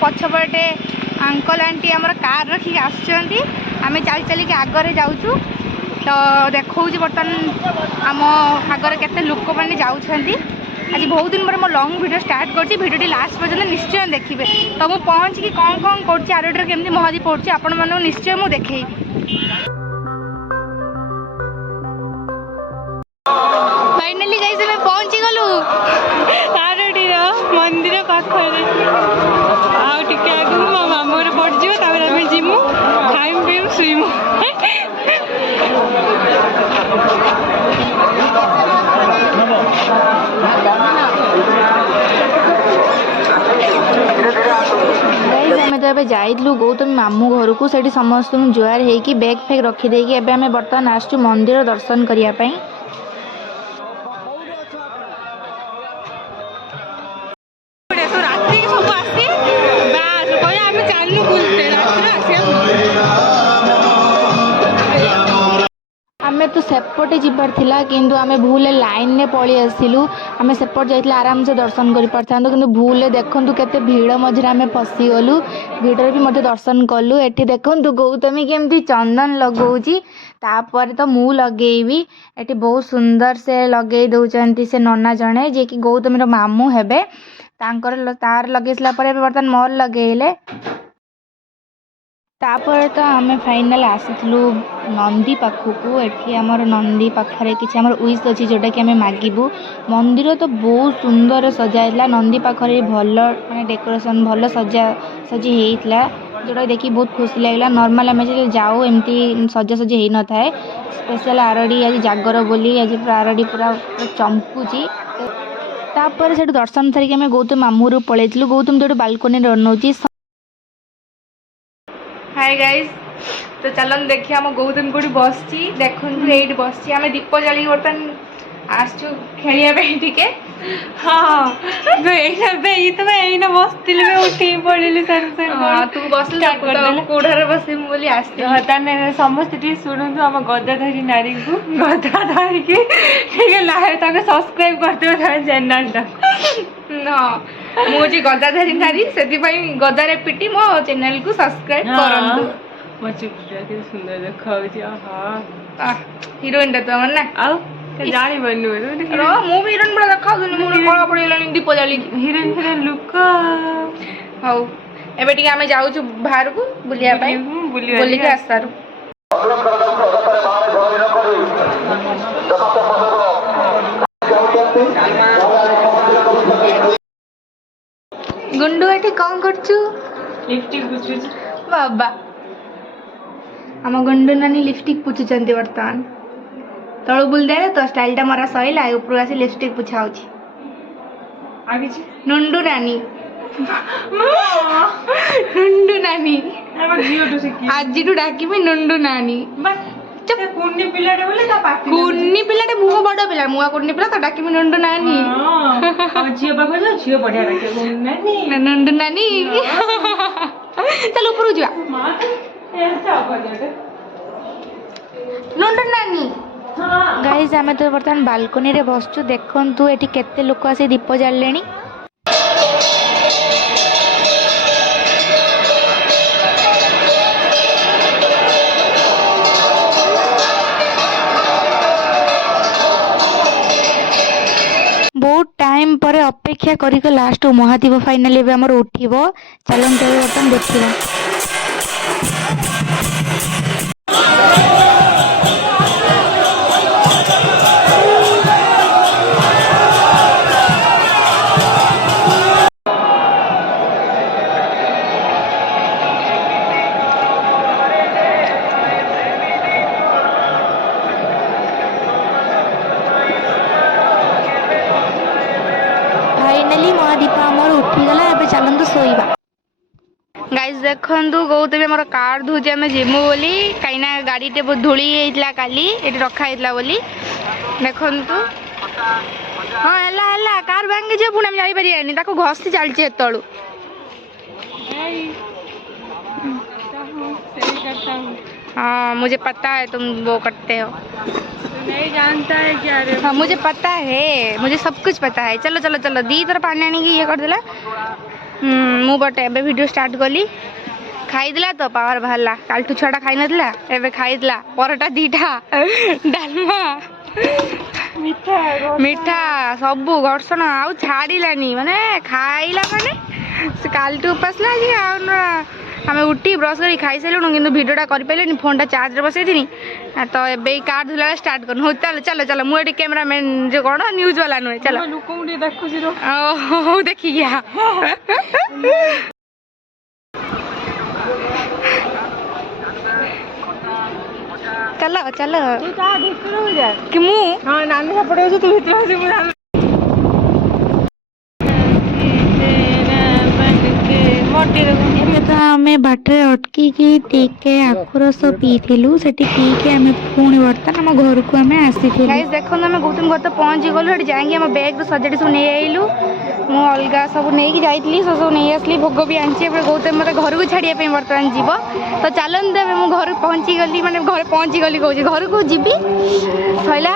पछपटे uncle aunty आमर car रखिक आसुँच आम चली चलिक आगे जाऊँ तो देखा बर्तमान आम आगे केते लोक मैंने जाऊँच आज बहुत दिन पर मो लंग वीडियो स्टार्ट करछि वीडियो लास्ट पर्यंत निश्चय देखिए तो मुझे पहुँचिकी कौन कौन कर आरोडी केमती महादी पड़ुछि आपण मानू निश्चय मुझे देखी। फाइनली गाइस मैं पहुँची गलु आरोडी मंदिर पाखरे आउ टिके आगु मो मामू रे पड़ जिवो तापर हम जिमु खाइम पिम सुइमु। आम तो जाइलु गौतम मामू घर को से समस्त जुआर होगी बैग फैग रखीदे आम बर्तमान आसचु मंदिर दर्शन करने। आमे तो सेपटे जीवार थिला किंतु आमे भूल लाइन ने पड़ी आसिलु आमे सेपट जाइतला आराम से दर्शन करि परथांतो किंतु भूल देखंतु केते भीड़ मझरे आमे फसी गलु भीड़ भी मते दर्शन कलु। एठी देखंतु गौतमी केमती चंदन लगौची तापर तो मु लगेबी एठी बहुत सुंदर से लगे दउचंती से नन्ना जणे जे कि गौतमी रो मामू हेबे तांकर तार लगेसला परे बर्तन मोर लगेले तापर तो आम फाइनाल आसीलु नंदी पाखकू एठी आमर नंदी पाखरे किछि आमर उइस अछि जोटा कि आम मागिबू मंदिर तो बहुत सुंदर सजाइला नंदी पाखरे भल माने डेकोरेशन भल सजी हेइतला जोटा देखि बहुत खुशी लागला। नॉर्मल आम जाऊ एमती सजासजी हेइ न थाए स्पेशल आरोडी आज जागर बोली आज आरोडी पूरा चंपुची तापर से दर्शन सारिक आम गौतम मामू रू पळेइतलु गौतम जो बालकोनी रनौची। हाय गाइस तो चलन देखिए आम गौतम कोठी बसची देखु ये बसची आम दीप जाली बर्तन आसचु खेलिया हाँ तो मैं बसती उठी पड़े तू बस कूढ़ बस बोली आस समस्त शुणु आम गदाधारी नारी को गदाधारी सब्सक्राइब करते चैनल हाँ मुझे गदाधारी नारी से गदारे पिटी मो चैनल को सब्सक्राइब करंतु मो चुपटा सुंदर देखा हीरोइन टा तो ना आउ जानी बनु रो मु भी हिरोइन बड़ा देखा दुनु मोर कळा पड़िलानी दीप जाली हिरोइन फिर लुक हौ एबे टिके आमे जाउ छु बाहर को बुलिया पाई बुली के आस्तारु गुंडू एठी कौन करछु लिपस्टिक पुछु बाबा आम गुंडू नानी लिपस्टिक पुछुचंती वर्तमान तळु बुल दे तो स्टाइल टा मारा सइला ऊपर आसी लिपस्टिक पुछाउची आगे छी नंडू नानी नंडू नानी हम जियो तो से की आज टू डाकी में नंडू नानी चुप कुन्नी पिलाडे बोले ता पाटी कुन्नी पिलाडे मुह बड़ पिला मुआ कुन्नी पिला तो डाकी में नंडू नानी हां जियो बाबा जो जियो बढ़िया रखे नानी नंडू नानी चल ऊपर जा मां ऐसा बजाते नंडू नानी गाइज आम तो बर्तमान बालकोनी रे बसचु देखंतु एठी केते लोक आसी दीप जालेनी बहुत टाइम पर अपेक्षा करिक लास्ट महादीप फाइनली भी हमर उठिबो चलन तो बर्तमान देखिबा। फाइनली महादीप आमर उठीगला एबे चलंतु सोइबा। गाइस देखंतु गौतमी हमर कार धुजे आमे जिमु बोली काइना गाड़ी टे धूली हेइतला काली एटी रखा हेइतला बोली देखंतु हां हला कार भांगे जे पुणे हम जाई परियानी ताको घसी चलची एतळु हाँ मुझे पता है तुम वो करते हो नहीं जानता है क्या रे हाँ मुझे पता है मुझे सब कुछ पता है। चलो चलो चलो दी तरफ पानी आने की ये कर दिला मु बट एबे वीडियो स्टार्ट कली खाईदेला तो पावर बाहरला कालठू छुआटा खाई नथिला एबे खाईदेला परोटा 2टा डालमा मिठा सबू घर्षण आउ छाड़िलानी माने खाइला माने से कालठू उपास ला जी आम उठी ब्रश कर खाई सारूँ कि भिडटा कर फोन टा चार्ज बसई थी तो ये कार धुला स्टार्ट कर हो चलो चलो चलो मुझे कैमरामैन जो कौन न्यूज वाला नुहे चलो देखी गया चलो चलो कि मु हाँ नानी सपटे तू भितर आम बाटर अटकी टे आखुरस पीलु से पीके आम पुणी बर्तमान आम घर को आम आसी देखो आम गौतम घर तो पहुँची गलु जाएंगे आम बैग सजाड़ी सब नहीं आइलु मु अलग सब नहीं जाइली सब नहीं आसली भोग भी आनी गौतम मत घर को छाड़िया बर्तमान जीव तो चलते मु घर पहुँची गली माने घर पहुँची गली कौन घर को जीवी सैला